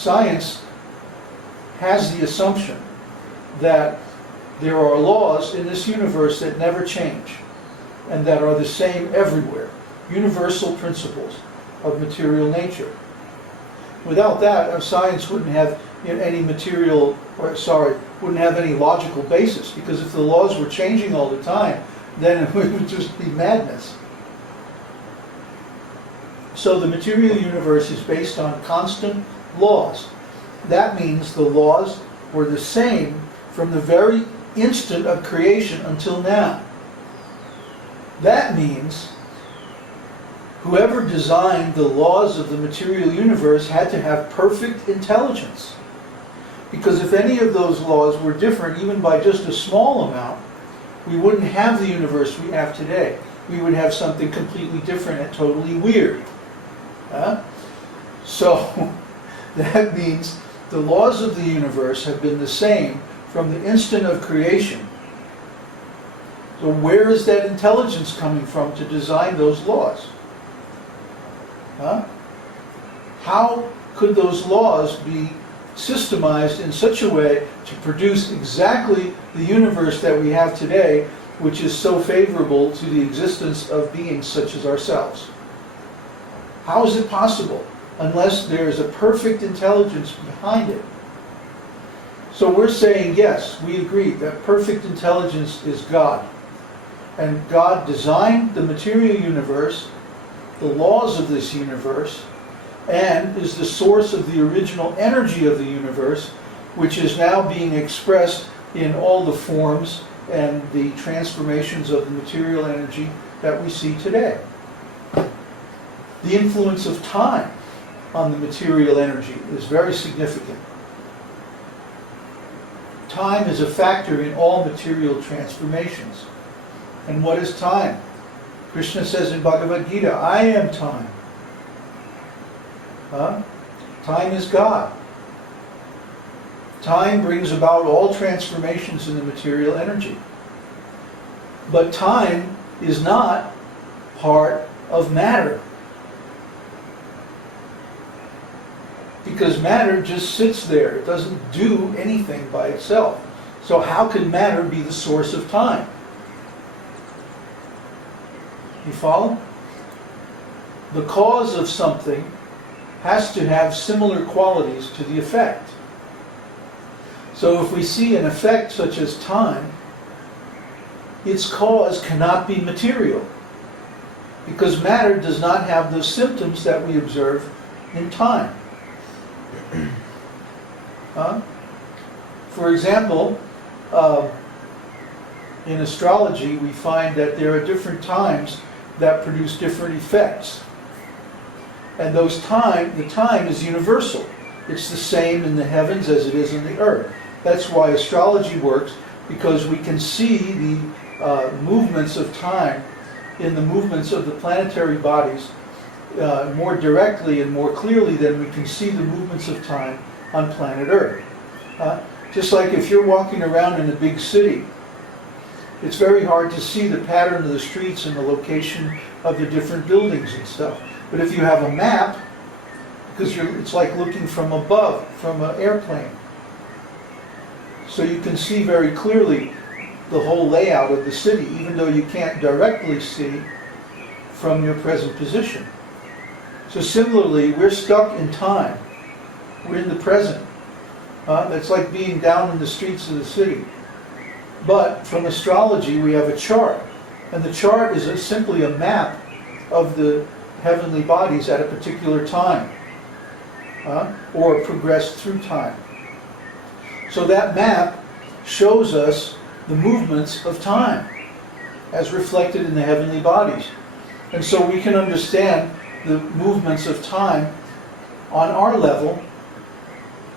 Science has the assumption that there are laws in this universe that never change and that are the same everywhere. Universal principles of material nature. Without that, science wouldn't have any wouldn't have any logical basis, because if the laws were changing all the time, then it would just be madness. So the material universe is based on constant laws. That means the laws were the same from the very instant of creation until now. That means whoever designed the laws of the material universe had to have perfect intelligence. Because if any of those laws were different, even by just a small amount, we wouldn't have the universe we have today. We would have something completely different and totally weird. So that means the laws of the universe have been the same from the instant of creation. So where is that intelligence coming from to design those laws? How could those laws be systemized in such a way to produce exactly the universe that we have today, which is so favorable to the existence of beings such as ourselves? How is it possible unless there is a perfect intelligence behind it? So we're saying, yes, we agree that perfect intelligence is God. And God designed the material universe, the laws of this universe, and is the source of the original energy of the universe, which is now being expressed in all the forms and the transformations of the material energy that we see today. The influence of time on the material energy is very significant. Time is a factor in all material transformations. And what is time? Krishna says in Bhagavad Gita, I am time. Time is God. Time brings about all transformations in the material energy. But time is not part of matter. Because matter just sits there. It doesn't do anything by itself. So how can matter be the source of time? You follow? The cause of something has to have similar qualities to the effect. So if we see an effect such as time, its cause cannot be material, because matter does not have those symptoms that we observe in time. For example, in astrology we find that there are different times that produce different effects. And the time is universal. It's the same in the heavens as it is in the earth. That's why astrology works, because we can see the movements of time in the movements of the planetary bodies more directly and more clearly than we can see the movements of time on planet Earth. Just like if you're walking around in a big city, it's very hard to see the pattern of the streets and the location of the different buildings and stuff. But if you have a map, because it's like looking from above, from an airplane. So you can see very clearly the whole layout of the city, even though you can't directly see from your present position. So similarly, we're stuck in time. We're in the present. That's like being down in the streets of the city. But from astrology, we have a chart. And the chart is simply a map of the heavenly bodies at a particular time, or progressed through time. So that map shows us the movements of time as reflected in the heavenly bodies. And so we can understand the movements of time on our level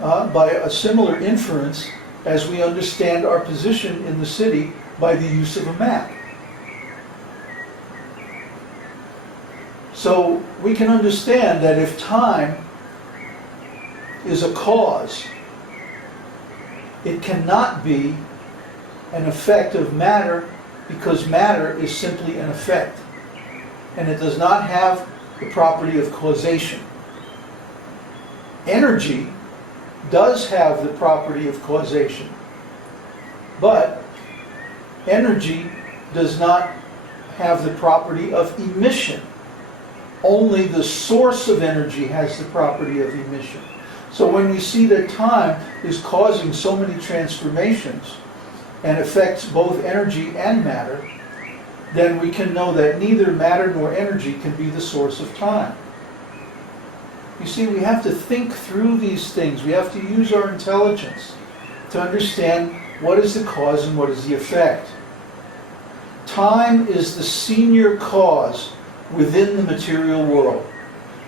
by a similar inference as we understand our position in the city by the use of a map. So we can understand that if time is a cause, it cannot be an effect of matter, because matter is simply an effect. And it does not have the property of causation. Energy does have the property of causation. But energy does not have the property of emission. Only the source of energy has the property of emission. So when we see that time is causing so many transformations and affects both energy and matter, then we can know that neither matter nor energy can be the source of time. You see, we have to think through these things. We have to use our intelligence to understand what is the cause and what is the effect. Time is the senior cause within the material world.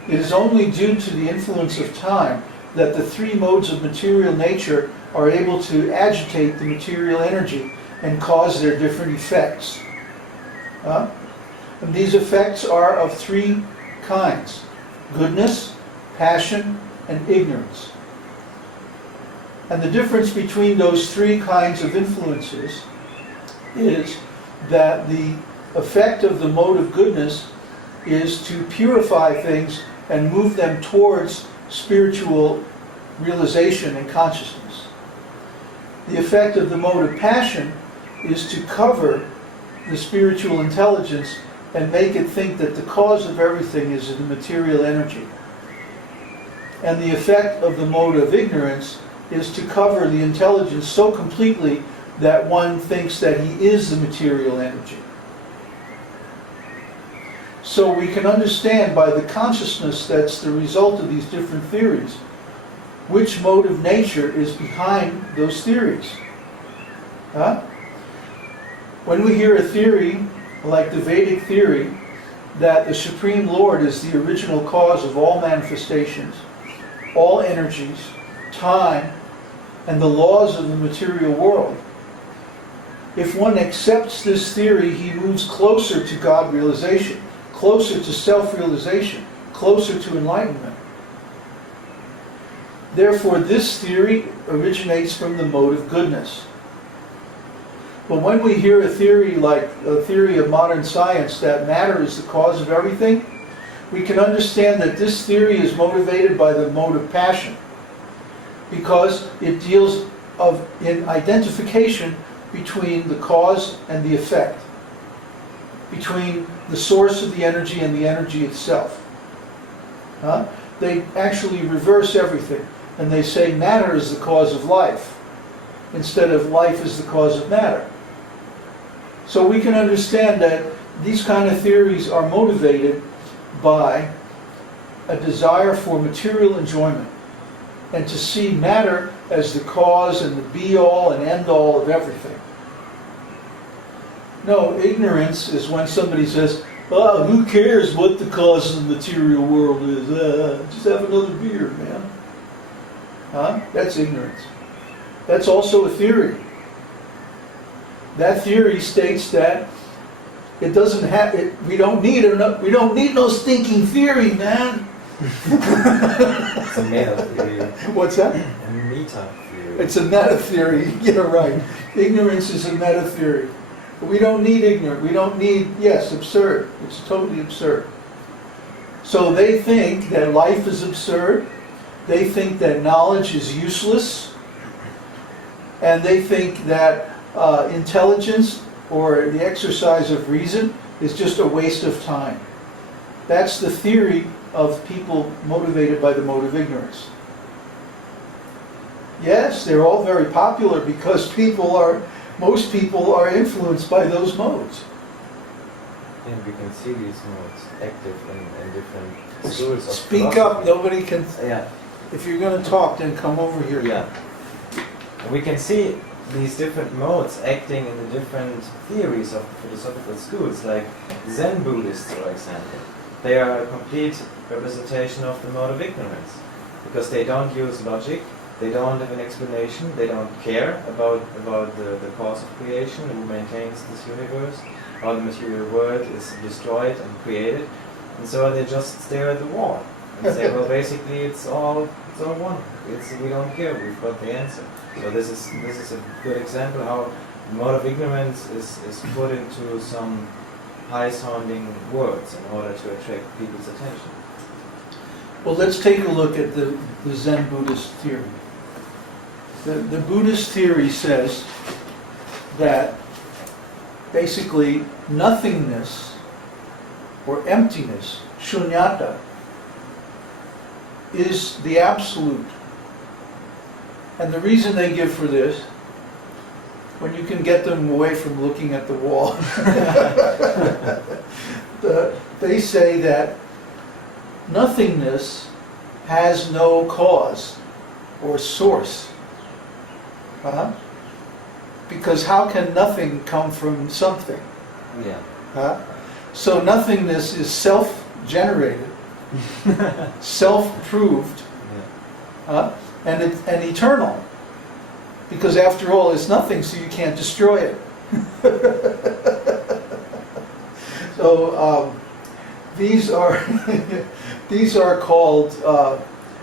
It is only due to the influence of time that the three modes of material nature are able to agitate the material energy and cause their different effects. And these effects are of three kinds: goodness, passion, and ignorance. And the difference between those three kinds of influences is that the effect of the mode of goodness is to purify things and move them towards spiritual realization and consciousness. The effect of the mode of passion is to cover the spiritual intelligence and make it think that the cause of everything is the material energy. And the effect of the mode of ignorance is to cover the intelligence so completely that one thinks that he is the material energy. So we can understand by the consciousness that's the result of these different theories which mode of nature is behind those theories. When we hear a theory like the Vedic theory that the Supreme Lord is the original cause of all manifestations, all energies, time, and the laws of the material world, if one accepts this theory, he moves closer to God realization, closer to self-realization, closer to enlightenment. Therefore, this theory originates from the mode of goodness. But when we hear a theory like a theory of modern science that matter is the cause of everything, we can understand that this theory is motivated by the mode of passion, because it deals in identification between the cause and the effect, between the source of the energy and the energy itself. They actually reverse everything, and they say matter is the cause of life, instead of life is the cause of matter. So we can understand that these kind of theories are motivated by a desire for material enjoyment, and to see matter as the cause and the be-all and end-all of everything. No, ignorance is when somebody says, "Oh, who cares what the cause of the material world is? Just have another beer, man." That's ignorance. That's also a theory. That theory states that it doesn't have it. We don't need no stinking theory, man. It's a meta theory. What's that? A meta theory. It's a meta theory. You're right. Ignorance is a meta theory. We don't need ignorant. We don't need, yes, absurd. It's totally absurd. So they think that life is absurd. They think that knowledge is useless. And they think that intelligence or the exercise of reason is just a waste of time. That's the theory of people motivated by the mode of ignorance. Yes, they're all very popular because most people are influenced by those modes. And we can see these modes active in different schools of Speak philosophy. up, nobody can. Yeah. If you're going to talk, then come over here. Yeah. And we can see these different modes acting in the different theories of philosophical schools, like Zen Buddhists, for example. They are a complete representation of the mode of ignorance, because they don't use logic, they don't have an explanation, they don't care about the cause of creation, who maintains this universe, how the material world is destroyed and created, and so they just stare at the wall and say, well, basically it's all one. We don't care. We've got the answer. So this is a good example how the mode of ignorance is put into some high-sounding words in order to attract people's attention. Well, let's take a look at the Zen Buddhist theory. The Buddhist theory says that basically nothingness or emptiness, shunyata, is the absolute. And the reason they give for this, when you can get them away from looking at the wall, they say that nothingness has no cause or source. Because how can nothing come from something? Yeah. So nothingness is self-generated, self-proved, and eternal. Because after all, it's nothing, so you can't destroy it. So these are these are called